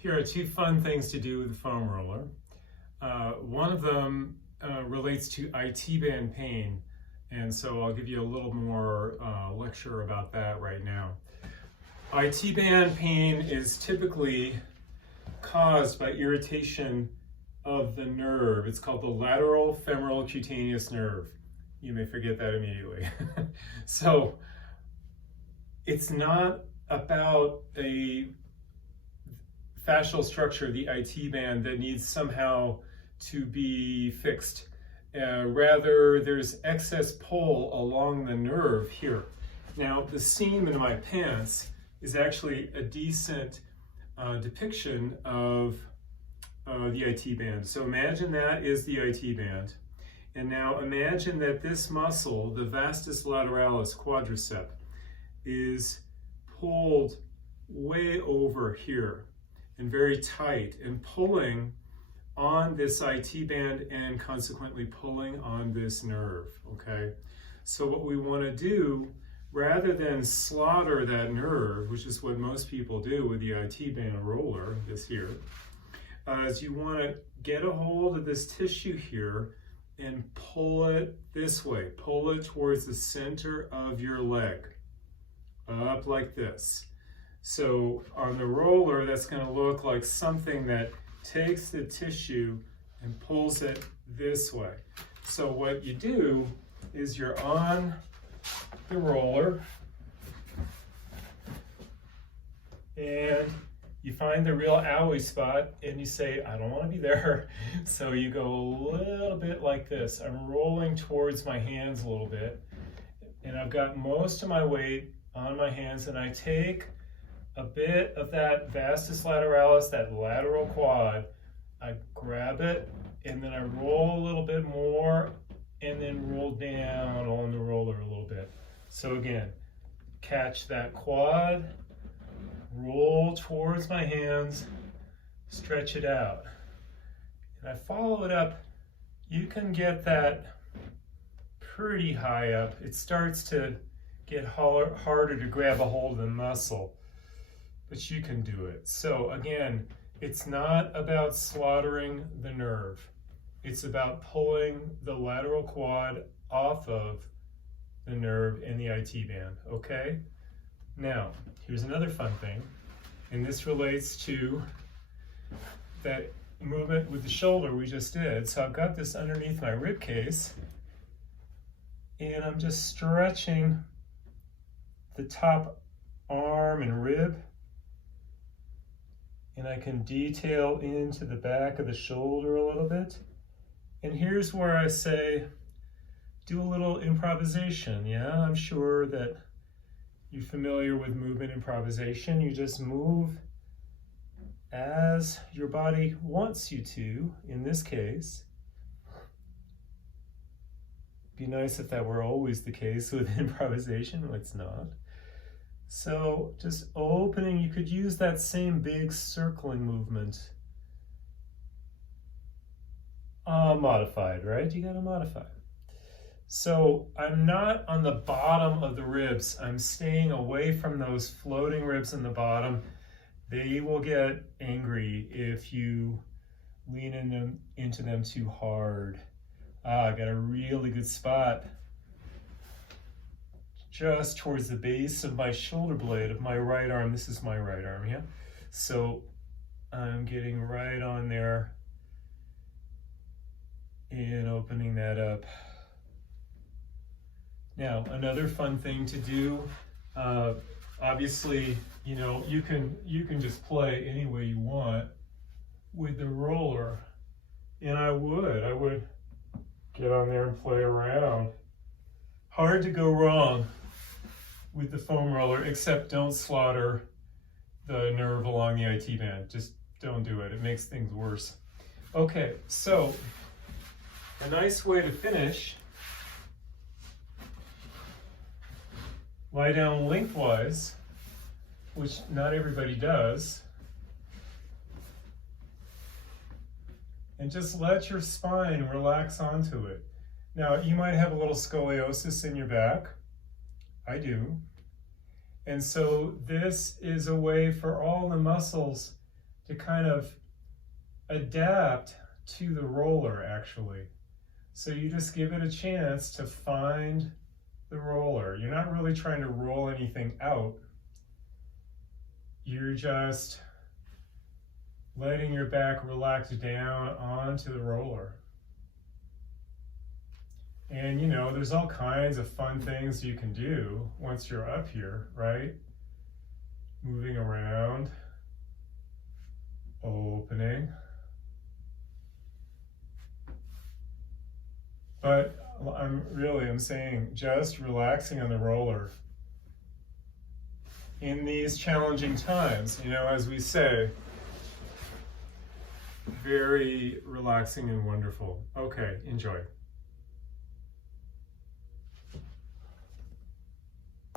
Here are two fun things to do with the foam roller. One of them relates to IT band pain, and so I'll give you a little more lecture about that right now. IT band pain is typically caused by irritation of the nerve. It's called the lateral femoral cutaneous nerve. You may forget that immediately. So it's not about a fascial structure, the IT band, that needs somehow to be fixed. Rather, there's excess pull along the nerve here. Now, the seam in my pants is actually a decent depiction of the IT band. So imagine that is the IT band. And now imagine that this muscle, the vastus lateralis quadricep, is pulled way over here and very tight and pulling on this IT band and consequently pulling on this nerve, okay? So what we want to do, rather than slaughter that nerve, which is what most people do with the IT band roller, this here, is you want to get a hold of this tissue here and pull it this way. Pull it towards the center of your leg, up like this. So on the roller, that's going to look like something that takes the tissue and pulls it this way. So what you do is you're on the roller and you find the real owie spot and you say, I don't want to be there. So you go a little bit like this. I'm rolling towards my hands a little bit and I've got most of my weight on my hands, and I take a bit of that vastus lateralis, that lateral quad, I grab it and then I roll a little bit more and then roll down on the roller a little bit. So again, catch that quad, roll towards my hands, stretch it out. And I follow it up. You can get that pretty high up. It starts to get harder to grab a hold of the muscle, but you can do it. So again, it's not about slaughtering the nerve. It's about pulling the lateral quad off of the nerve in the IT band, okay? Now, here's another fun thing, and this relates to that movement with the shoulder we just did. So I've got this underneath my rib case, and I'm just stretching the top arm and rib, and I can detail into the back of the shoulder a little bit. And here's where I say, do a little improvisation. Yeah, I'm sure that you're familiar with movement improvisation. You just move as your body wants you to, in this case. Be nice if that were always the case with improvisation, it's not. So just opening, you could use that same big circling movement. Modified, right? You gotta modify. So I'm not on the bottom of the ribs. I'm staying away from those floating ribs in the bottom. They will get angry if you lean into them too hard. I got a really good spot just towards the base of my shoulder blade of my right arm. This is my right arm, yeah? So I'm getting right on there and opening that up. Now, another fun thing to do, obviously, you know, you can just play any way you want with the roller, and I would get on there and play around. Hard to go wrong with the foam roller, except don't slaughter the nerve along the IT band. Just don't do it. It makes things worse. Okay, so a nice way to finish, lie down lengthwise, which not everybody does, and just let your spine relax onto it. Now, you might have a little scoliosis in your back. I do. And so this is a way for all the muscles to kind of adapt to the roller, actually. So you just give it a chance to find the roller. You're not really trying to roll anything out. You're just letting your back relax down onto the roller. And you know, there's all kinds of fun things you can do once you're up here, right? Moving around, opening. But I'm saying just relaxing on the roller in these challenging times, you know, as we say, very relaxing and wonderful. Okay, enjoy.